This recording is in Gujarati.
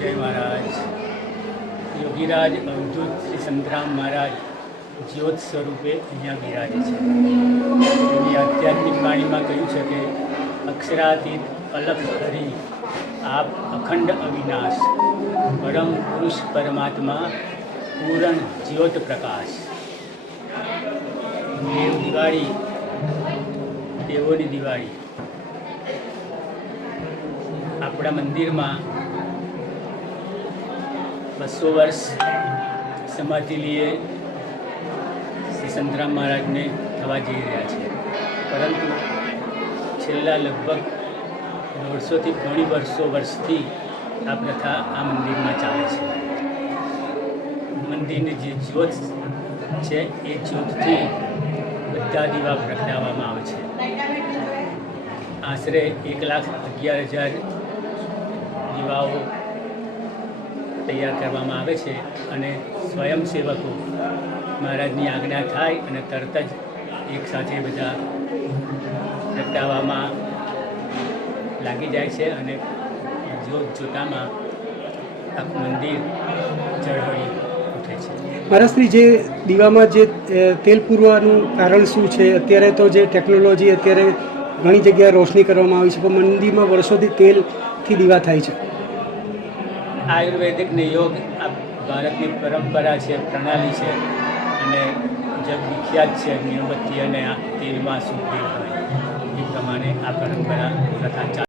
જય મહારાજ. યોગીરાજ અવધૂત શ્રી સંતરામ મહારાજ જ્યોત સ્વરૂપે અહીંયા બિરાજે છે. એની આધ્યાત્મિક વાણીમાં કહ્યું છે કે અક્ષરાતીત અલખ હરિ આપ અખંડ અવિનાશ પરમ પુરુષ પરમાત્મા પૂરણ જ્યોત પ્રકાશ. દેવ દિવાળી, દેવોની દિવાળી. આપણા મંદિરમાં 200 વર્ષ સમાધિ લીએ શ્રી સંતરામ મહારાજને થવા જઈ રહ્યા છે. પરંતુ છેલ્લા લગભગ 150 થી ઘણી વર્ષથી આ પ્રથા આ મંદિરમાં ચાલે છે. મંદિરની જે જ્યોત છે એ જ્યોતથી બધા દીવા પ્રગટાવવામાં આવે છે. આશરે 1,11,000 દીવાઓ તૈયાર કરવામાં આવે છે અને સ્વયંસેવકો મહારાજની આજ્ઞા થાય અને તરત જ એકસાથે બધા પ્રગટાવવામાં લાગી જાય છે અને જોતામાં આખું મંદિર ઝળહળી ઉઠે છે. મહારાજશ્રી, જે દીવામાં જે તેલ પૂરવાનું કારણ શું છે? અત્યારે તો જે ટેકનોલોજી અત્યારે ઘણી જગ્યાએ રોશની કરવામાં આવી છે, પણ મંદિરમાં વર્ષોથી તેલથી દીવા થાય છે. આયુર્વેદિક ને યોગ આ ભારતની પરંપરા છે, પ્રણાલી છે અને જગ વિખ્યાત છે. મીણબત્તી અને આ તેલમાં શું હોય એ પ્રમાણે આ પરંપરા પ્રથા ચાલે.